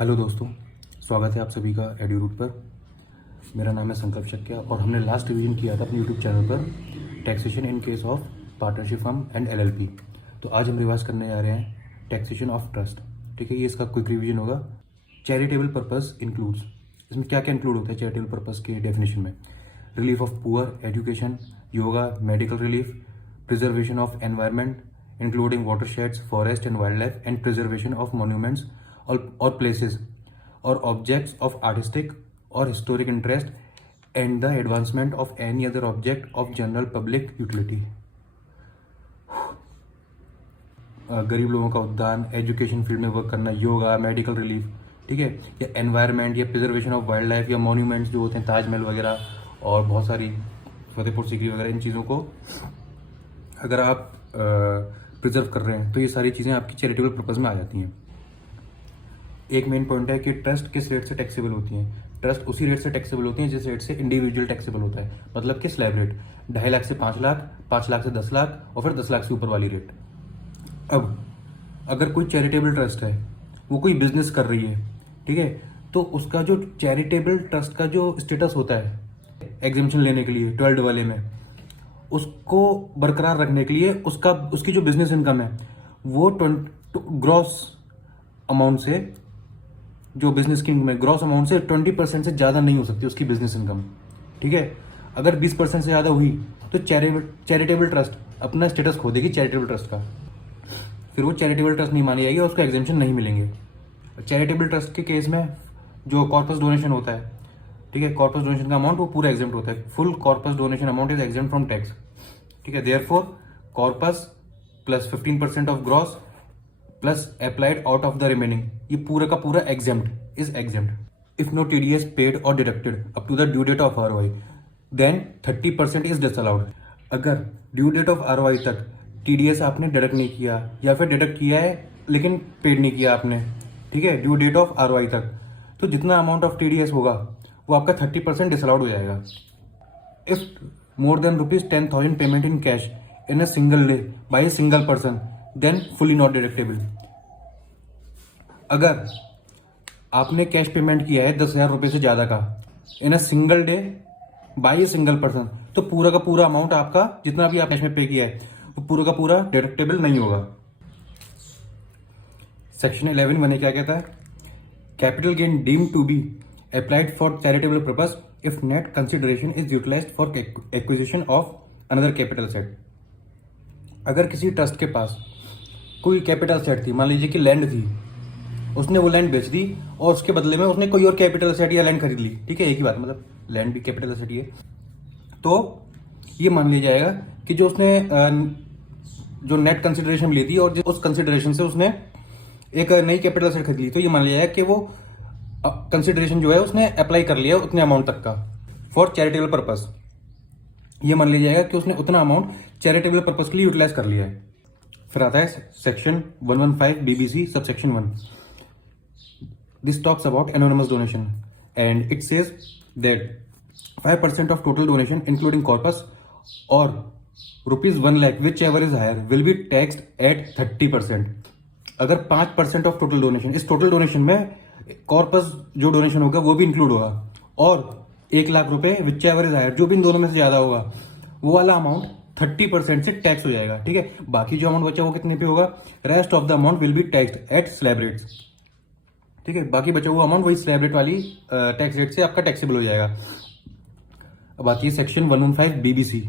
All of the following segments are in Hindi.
हेलो दोस्तों, स्वागत है आप सभी का एड्यू रूट पर। मेरा नाम है संकल्प शक्या और हमने लास्ट रिवीजन किया था अपने यूट्यूब चैनल पर taxation in case of partnership firm and LLP. तो आज हम रिवाइज करने जा रहे हैं टैक्सेशन ऑफ ट्रस्ट। ठीक है, ये इसका क्विक रिवीजन होगा। चैरिटेबल पर्पस इंक्लूड्स, इसमें क्या क्या इंक्लूड होता है चैरिटेबल पर्पस के डेफिनेशन में? Relief of poor, education, yoga, medical relief, preservation of environment including watersheds, forest and wildlife and preservation of monuments or places or objects of artistic or historic interest and the advancement of any other object of general public utility। गरीब लोगों का उद्यान, एजुकेशन फील्ड में वर्क करना, योगा, मेडिकल रिलीफ, ठीक है, या एनवायरनमेंट या प्रिजर्वेशन ऑफ वाइल्ड लाइफ या मॉन्यूमेंट्स जो होते हैं ताजमहल वगैरह और बहुत सारी फतेहपुर सीकरी वगैरह, इन चीज़ों को अगर आप प्रिजर्व कर रहे हैं तो ये सारी चीज़ें आपकी चैरिटेबल पर्पज़ में आ जाती हैं। एक मेन पॉइंट है कि ट्रस्ट किस रेट से टैक्सेबल होती हैं। ट्रस्ट उसी रेट से टैक्सेबल होती हैं जिस रेट से इंडिविजुअल टैक्सेबल होता है, मतलब कि स्लैब रेट 2.5 लाख से 5 लाख, 5 लाख से 10 लाख और फिर 10 लाख से ऊपर वाली रेट। अब अगर कोई चैरिटेबल ट्रस्ट है, वो कोई बिजनेस कर रही है, ठीक है, तो उसका जो चैरिटेबल ट्रस्ट का जो स्टेटस होता है एग्जेम्पशन लेने के लिए 12 वाले में, उसको बरकरार रखने के लिए उसकी जो बिजनेस इनकम है वो ग्रॉस अमाउंट से, जो बिजनेस की इनकम है ग्रॉस अमाउंट से 20% से ज़्यादा नहीं हो सकती उसकी बिजनेस इनकम। ठीक है, अगर 20% से ज़्यादा हुई तो चैरिटेबल ट्रस्ट अपना स्टेटस खो देगी चैरिटेबल ट्रस्ट का, फिर वो चैरिटेबल ट्रस्ट नहीं मानी जाएगी और उसको एग्जेम्पशन नहीं मिलेंगे। चैरिटेबल ट्रस्ट के केस में जो कॉर्पस डोनेशन होता है, ठीक है, कॉर्पस डोनेशन का अमाउंट वो पूरा एग्जेम्प्ट होता है। Full corpus donation amount is exempt from tax. ठीक है, therefore corpus plus 15% of gross plus applied out of the remaining, ये पूरा का पूरा exempt is exempt. If no TDS paid और deducted up to the due date of ROI then 30% is disallowed. अगर ड्यू डेट ऑफ आरओआई तक टीडीएस आपने डिडक्ट नहीं किया या फिर डिडक्ट किया है लेकिन पेड नहीं किया आपने, ठीक है, ड्यू डेट ऑफ आरओआई तक, तो जितना अमाउंट ऑफ टीडीएस होगा वो आपका 30% डिसअलाउड हो जाएगा। If more then ₹10,000 payment in cash in a single day by a single person then fully not deductible. अगर आपने कैश पेमेंट किया है 10,000 रुपए से ज्यादा का in a single day by a single person, तो पूरा का पूरा अमाउंट आपका जितना भी आप कैश में पे किया है वो पूरा का पूरा डिडक्टेबल नहीं होगा। सेक्शन 11(1) क्या कहता है? Capital gain deemed to be applied for charitable purpose if net consideration is utilized for acquisition of another capital asset. अगर किसी ट्रस्ट के पास कोई कैपिटल सेट थी, मान लीजिए कि लैंड थी, उसने वो लैंड बेच दी और उसके बदले में उसने कोई और कैपिटल सेट या लैंड खरीद ली, ठीक है, एक ही बात, मतलब लैंड भी कैपिटल सेट ही है, तो ये मान लिया जाएगा कि जो उसने जो नेट कंसिडरेशन ली थी और उस कंसिडरेशन से उसने एक नई कैपिटल सेट खरीद ली, तो ये मान लिया जाएगा कि वो कंसिडरेशन जो है उसने अप्लाई कर लिया उतने अमाउंट तक का फॉर चैरिटेबल पर्पज। ये मान लिया जाएगा कि उसने उतना अमाउंट चैरिटेबल पर्पज के लिए यूटिलाइज कर लिया है। फिर आता है section 115 BBC subsection 1। This talks about anonymous donation and it says that 5% of total donation including corpus or ₹1 lakh whichever is higher will be taxed at 30%। अगर 5% ऑफ टोटल डोनेशन, इस टोटल डोनेशन में कॉर्पस जो डोनेशन होगा वो भी इंक्लूड होगा और 1 लाख रुपए विच एवर इज हायर, जो भी इन दोनों में से ज्यादा होगा, वो वाला अमाउंट 30% से टैक्स हो जाएगा। ठीक है, बाकी जो अमाउंट बचा वो कितने पे होगा? Rest of the amount will be taxed eight slab rates. ठीक है, बाकी बचा हुआ अमाउंट वही स्लैब रेट वाली टैक्स रेट से आपका टैक्सेबल हो जाएगा। अब आती है सेक्शन 115 बीबीसी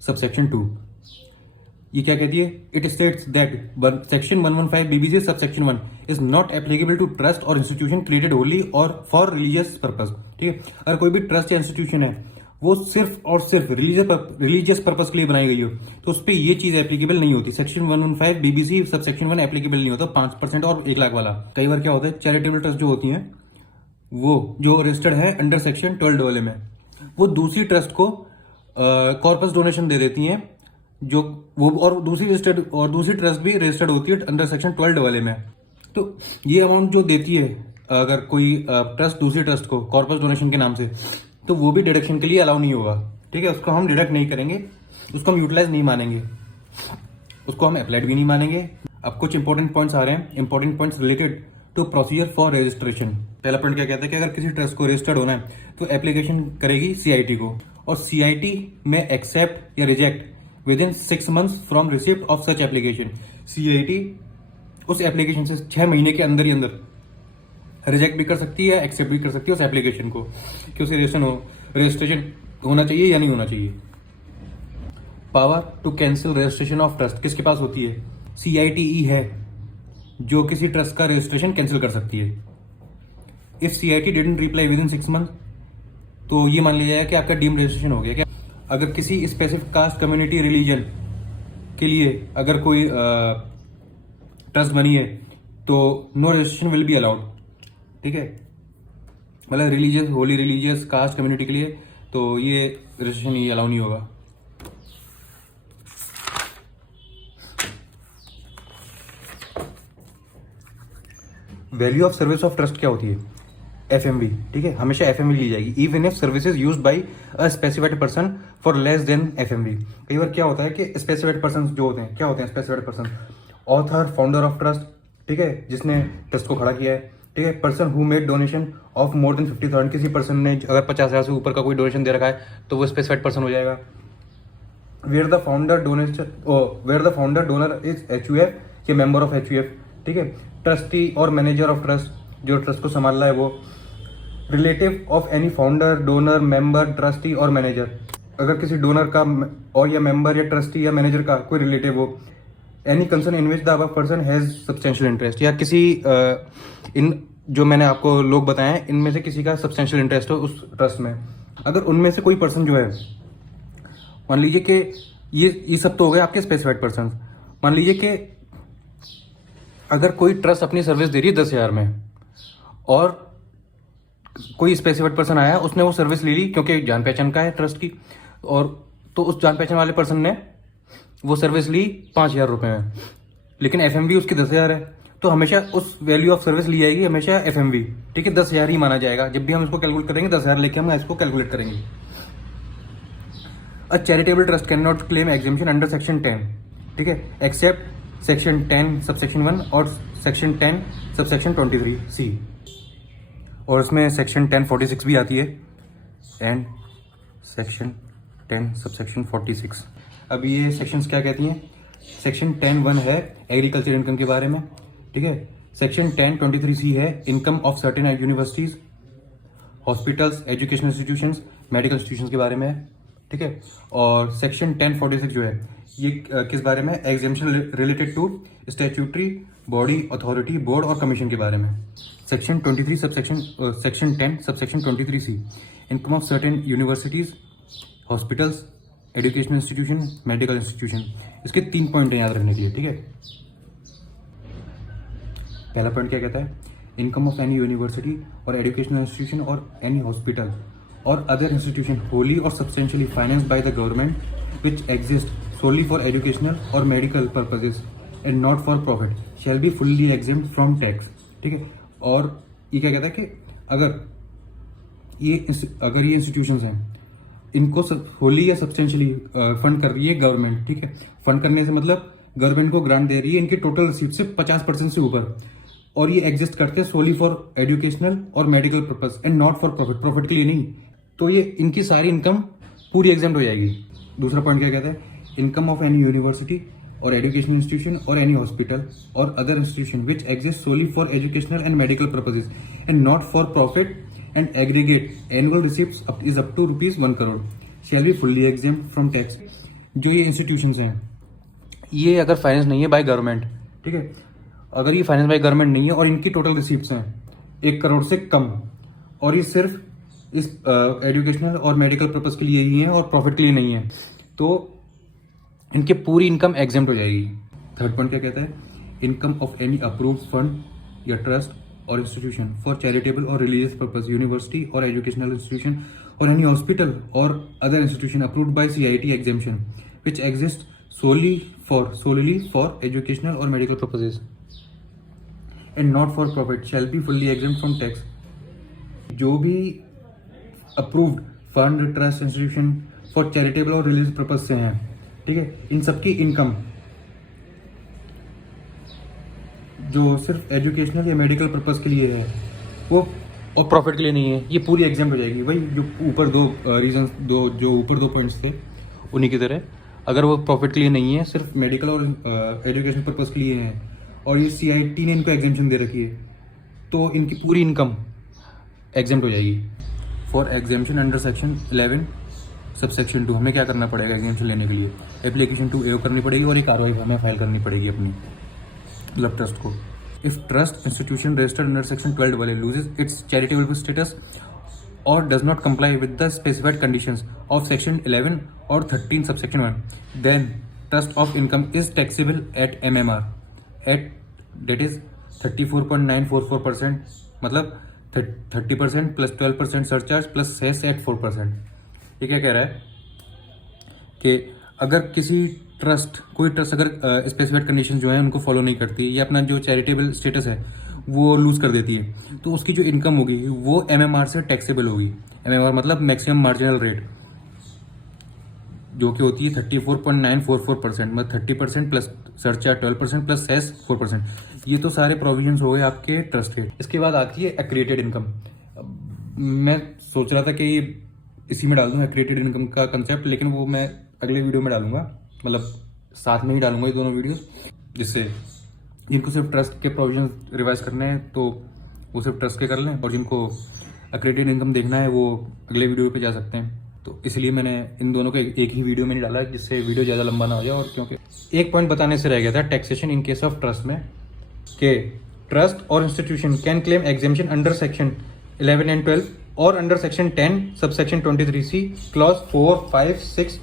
सबसेक्शन 2। ये क्या कहती है? It states that section 115 BBC subsection 1 is not applicable to trust और इंस्टीट्यूशन क्रिएटेड होली और फॉर रिलीजियस पर्पज। ठीक है, अगर कोई भी ट्रस्ट या इंस्टीट्यूशन है वो सिर्फ और सिर्फ रिलीजियस पर्पस के लिए बनाई गई हो तो उस पर ये चीज एप्लीकेबल नहीं होती। सेक्शन 115 बीबीसी सबसेक्शन 1 एप्लीकेबल नहीं होता 5% और 1 लाख वाला। कई बार क्या होता है, चैरिटेबल ट्रस्ट जो होती हैं वो जो रजिस्टर्ड है अंडर सेक्शन 12 वाले में, वो दूसरी ट्रस्ट को कॉर्पस डोनेशन दे देती हैं, जो वो और दूसरी ट्रस्ट भी रजिस्टर्ड होती है अंडर सेक्शन 12 वाले में। तो ये अमाउंट जो देती है अगर कोई ट्रस्ट दूसरी ट्रस्ट को कॉर्पस डोनेशन के नाम से, तो वो भी डिडक्शन के लिए अलाउ नहीं होगा। ठीक है, उसको हम डिडक्ट नहीं करेंगे, उसको हम यूटिलाइज नहीं मानेंगे, उसको हम अप्लाइड भी नहीं मानेंगे। अब कुछ इंपॉर्टेंट पॉइंट्स आ रहे हैं, important points related to procedure for registration. पहला पॉइंट क्या कहता है कि अगर किसी ट्रस्ट को रजिस्टर्ड होना है तो एप्लीकेशन करेगी सीआईटी को, और सीआईटी में एक्सेप्ट या reject with in 6 months from receipt of such application. CIT उस एप्लीकेशन से 6 महीने के अंदर ही अंदर रिजेक्ट भी कर सकती है, एक्सेप्ट भी कर सकती है उस एप्लीकेशन को कि उसे रजिस्ट्रेशन होना चाहिए या नहीं होना चाहिए। Power to cancel registration of trust किसके पास होती है? सीआईटीई है जो किसी ट्रस्ट का रजिस्ट्रेशन कैंसिल कर सकती है। If CIT didn't reply with in 6 months तो ये मान लिया जाए कि आपका डीम रजिस्ट्रेशन हो गया। क्या अगर किसी स्पेसिफिक कास्ट, कम्युनिटी, रिलीजन के लिए अगर कोई ट्रस्ट बनी है तो no registration will be allowed. ठीक है, मतलब religious, wholly religious caste community के लिए तो ये रजिस्ट्रेशन ये अलाउ नहीं होगा। Value of service of trust क्या होती है? एफएमवी। ठीक है, हमेशा एफएमवी ली जाएगी even if services used by a specified person for less than FMV. कई बार क्या होता है कि स्पेसिफाइड पर्सन जो होते हैं, क्या होते हैं specified person? Author, founder of trust, ठीक है, जिसने ट्रस्ट को खड़ा किया है। ठीक है, person who made donation of more than 50,000, किसी पर्सन ने अगर 50,000 से ऊपर का कोई डोनेशन दे रखा है तो वो स्पेसिफाइड पर्सन हो जाएगा। Where the founder donor is HUF या मेंबर ऑफ एचयूएफ। ठीक है, ट्रस्टी और मैनेजर ऑफ ट्रस्ट जो ट्रस्ट को संभाल रहा है वो। Relative of any founder, donor, member, trustee और मैनेजर, अगर किसी डोनर का और या मेंबर या ट्रस्टी या मैनेजर का कोई रिलेटिव हो। Any concern in which the above person has substantial interest, या किसी इन जो मैंने आपको लोग बताए हैं इनमें से किसी का सब्सटेंशियल इंटरेस्ट हो उस ट्रस्ट में। अगर उनमें से कोई पर्सन जो है, मान लीजिए कि ये सब तो हो गए आपके स्पेसिफाइड पर्सन। मान लीजिए कि अगर कोई ट्रस्ट अपनी सर्विस दे रही है 10,000 में और कोई स्पेसिफाइड पर्सन आया, उसने वो सर्विस ले ली क्योंकि जान पहचान का है ट्रस्ट की, और तो उस जान पहचान वाले पर्सन ने वो सर्विस ली 5,000 रुपए में, लेकिन एफएमवी उसकी 10,000 है, तो हमेशा उस वैल्यू ऑफ सर्विस ली जाएगी हमेशा एफएमवी। ठीक है, 10,000 ही माना जाएगा। जब भी हम इसको कैलकुलेट करेंगे 10,000 लेके हम इसको कैलकुलेट करेंगे। अ charitable trust can not claim exemption under section 10, ठीक है, एक्सेप्ट सेक्शन 10 सबसेक्शन 1 और सेक्शन 10 सबसेक्शन 23C, और इसमें सेक्शन 1046 भी आती है एंड सेक्शन 10 सबसेक्शन 46। अब ये सेक्शंस क्या कहती हैं? सेक्शन 10(1) है एग्रीकल्चर इनकम के बारे में। ठीक है, सेक्शन 10(23)(c) है income of certain universities, hospitals, educational institutions, medical institutions के बारे में है। ठीक है, और सेक्शन 1046 जो है ये किस बारे में? Exemption related to statutory body, authority, board और कमीशन के बारे में। Section 23 section 10 subsection 23C, income of certain universities, hospitals, educational institution, medical institution. इसके 3 पॉइंट याद रखने के लिए। ठीक है, पहला पॉइंट क्या कहता है? इनकम ऑफ एनी यूनिवर्सिटी और एजुकेशनल इंस्टीट्यूशन और एनी हॉस्पिटल और अदर इंस्टीट्यूशन होली और substantially financed by the government which exist solely for educational और medical purposes and not for profit shall be fully exempt from tax. ठीक है, और ये क्या कहता है कि अगर ये इंस्टीट्यूशंस हैं इनको होली या सब्सटेंशियली फंड कर रही है गवर्नमेंट। ठीक है, फंड करने से मतलब गवर्नमेंट को ग्रांट दे रही है इनके टोटल रिसीप्ट से 50% से ऊपर, और ये एग्जिस्ट करते हैं सोली फॉर एजुकेशनल और medical purpose and not for profit, profit के लिए नहीं, तो ये इनकी सारी इनकम पूरी एग्जेम्प्ट हो जाएगी। दूसरा पॉइंट क्या कहता है? इनकम ऑफ एनी यूनिवर्सिटी और एजुकेशनल इंस्टीट्यूशन और एनी हॉस्पिटल और other institution which exist solely for educational and medical purposes and not for profit and aggregate annual receipts is up to ₹1 crore shall be fully exempt from tax. जो ये इंस्टीट्यूशंस हैं ये अगर फाइनेंस नहीं है बाय गवर्नमेंट, ठीक है, अगर ये फाइनेंस बाय गवर्नमेंट नहीं है और इनकी टोटल रिसीप्ट्स हैं 1 करोड़ से कम, और ये सिर्फ इस एजुकेशनल और मेडिकल पर्पज के लिए ही है और प्रॉफिट के लिए नहीं है, तो इनकी पूरी इनकम एग्जेम्प्ट हो जाएगी। थर्ड पॉइंट क्या कहता है? Income of any approved fund या ट्रस्ट और इंस्टीट्यूशन फॉर चैरिटेबल और रिलीजियस पर्पज, यूनिवर्सिटी और एजुकेशनल इंस्टीट्यूशन और एनी हॉस्पिटल और other institution approved by CIT exemption which exist solely for educational or medical purposes and not for profit shall be fully exempt from tax। जो भी approved fund, trust, institution for charitable और रिलीजियस पर्पज से हैं, ठीक है, इन सबकी इनकम जो सिर्फ एजुकेशनल या मेडिकल पर्पस के लिए है वो और प्रॉफिट के लिए नहीं है, ये पूरी एग्जाम हो जाएगी। वही जो ऊपर दो रीजन जो ऊपर दो पॉइंट्स थे उन्हीं की तरह, अगर वो प्रॉफिट के लिए नहीं है, सिर्फ मेडिकल और एजुकेशन पर्पस के लिए हैं और ये CIT ने इनको एग्जामेशन दे रखी है, तो इनकी पूरी इनकम एग्जाम्प्ट हो जाएगी। फॉर एग्जामेशन अंडर सेक्शन 11 सबसेक्शन 2 हमें क्या करना पड़ेगा एग्जामेशन लेने के लिए? एप्लीकेशन टू AO करनी पड़ेगी और एक ROI हमें फाइल करनी पड़ेगी अपनी मतलब ट्रस्ट को। If trust institution registered under section 12 वाले लूजेज इट्स चैरिटेबल स्टेटस और does not comply with the specified conditions of section 11 or 13 subsection 1, then trust of income is taxable at MMR at that is 34.944%, मतलब 30% plus 12% surcharge plus cess at 4%। ये क्या कह रहा है कि अगर किसी कोई ट्रस्ट अगर स्पेसिफाइड कंडीशन जो है उनको फॉलो नहीं करती या अपना जो चैरिटेबल स्टेटस है वो लूज कर देती है, तो उसकी जो इनकम होगी वो MMR से टैक्सेबल होगी। MMR मतलब मैक्सिमम मार्जिनल रेट, जो कि होती है 34.944%, मतलब 30% प्लस सरचार्ज 12% प्लस सेस 4%। ये तो सारे प्रोविजंस हो गए आपके ट्रस्ट के। इसके बाद आती है एक्रीडेटेड इनकम। मैं सोच रहा था कि इसी में डाल दूं एक्रीडेटेड इनकम का कंसेप्ट, लेकिन वो मैं अगले वीडियो में डालूंगा, मतलब साथ में ही डालूंगा ये दोनों वीडियोस, जिससे जिनको सिर्फ ट्रस्ट के प्रोविजन रिवाइज करने हैं तो वो सिर्फ ट्रस्ट के कर लें, और जिनको एक्रीडेटेड इनकम देखना है वो अगले वीडियो पे जा सकते हैं। तो इसलिए मैंने इन दोनों को एक ही वीडियो में नहीं डाला, जिससे वीडियो ज़्यादा लंबा ना हो जाए। और क्योंकि एक पॉइंट बताने से रह गया था, taxation in case of trust में, कि ट्रस्ट और institution can claim exemption under section 11 and 12 और under section 10 subsection 23C clause 4, 5, 6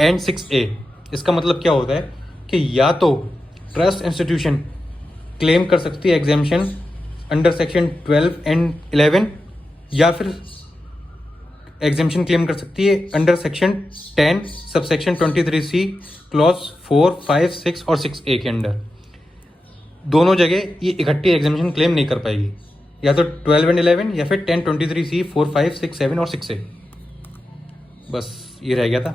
and 6A। इसका मतलब क्या होता है कि या तो ट्रस्ट इंस्टीट्यूशन क्लेम कर सकती है एग्जेम्पशन अंडर सेक्शन 12 एंड 11, या फिर एग्जेम्पशन क्लेम कर सकती है under section 10 subsection 23C clause 4, 5, 6 और 6A के अंडर। दोनों जगह ये इकट्ठी एग्जेम्पशन क्लेम नहीं कर पाएगी, या तो 12 एंड 11 या फिर 10, 23C, 4, 5, 6, 7 और 6A। बस ये रह गया था।